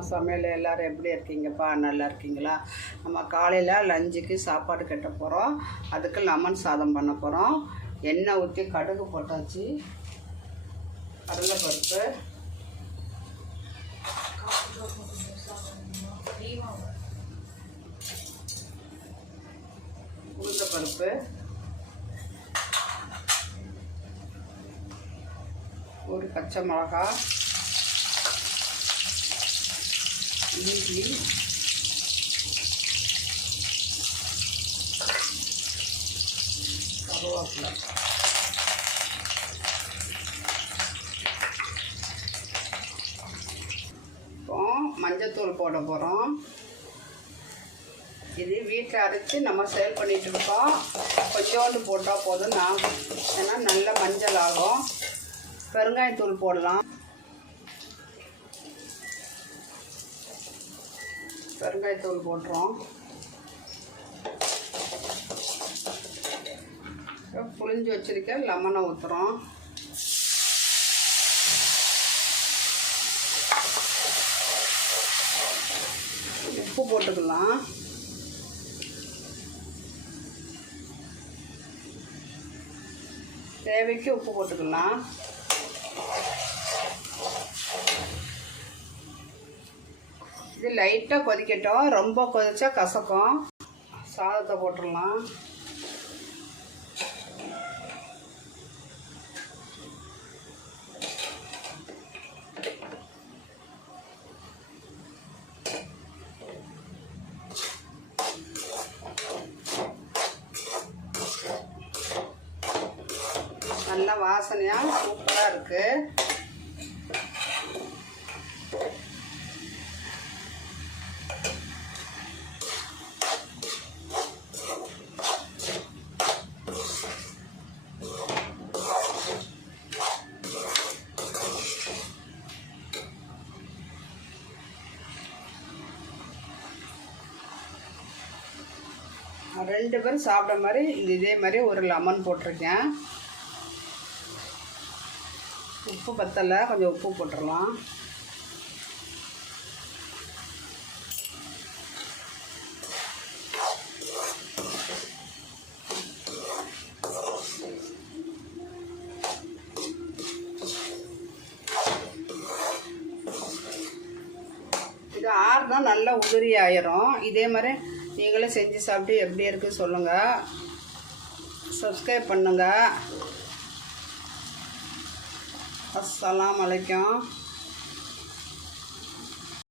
வணக்கம். சமையல் எல்லோரும் எப்படி இருக்கீங்கப்பா? நல்லா இருக்கீங்களா? நம்ம காலையில் லஞ்சுக்கு சாப்பாடு கட்ட போகிறோம். அதுக்கு லெமன் சாதம் பண்ண போகிறோம். எண்ணெய் ஊற்றி கடுகு போட்டாச்சு, கடலைப்பருப்பு, உளுந்தப்பருப்பு, ஒரு பச்சை மிளகா, இஞ்சி, கருவேப்பிலை, இப்போ மஞ்சத்தூள் போட போகிறோம். இது வீட்டில் அரைச்சி நம்ம சேல் பண்ணிகிட்டு இருக்கோம். கொஞ்சோண்டு போட்டால் போதும், ஏன்னா நல்ல மஞ்சள் ஆகும். பெருங்காயத்தூள் போடலாம். பெருங்காயத்தூள் போட்டுறோம். புளிஞ்சு வச்சிருக்க லெமனை ஊற்றுறோம். உப்பு போட்டுக்கலாம். தேவைக்கு உப்பு போட்டுக்கலாம். இது லைட்டாக கொதிக்கட்டும். ரொம்ப கொதிச்சா கசக்கும். சாதத்தை போட்டுடலாம். நல்ல வாசனையாக சூப்பராக இருக்குது. ரெண்டு பேரும் சாப்பிட்ற மாதிரி இதே மாதிரி ஒரு லெமன் போட்டிருக்கேன். உப்பு பத்தலை, கொஞ்சம் உப்பு போட்டுடலாம். இது ஆறுனா நல்லா உதிரி ஆயிரும். இதே மாதிரி நீங்களும் செஞ்சு சாப்பிட்டு எப்படி இருக்குது சொல்லுங்கள். சப்ஸ்கிரைப் பண்ணுங்கள். அஸ்ஸலாமு அலைக்கும்.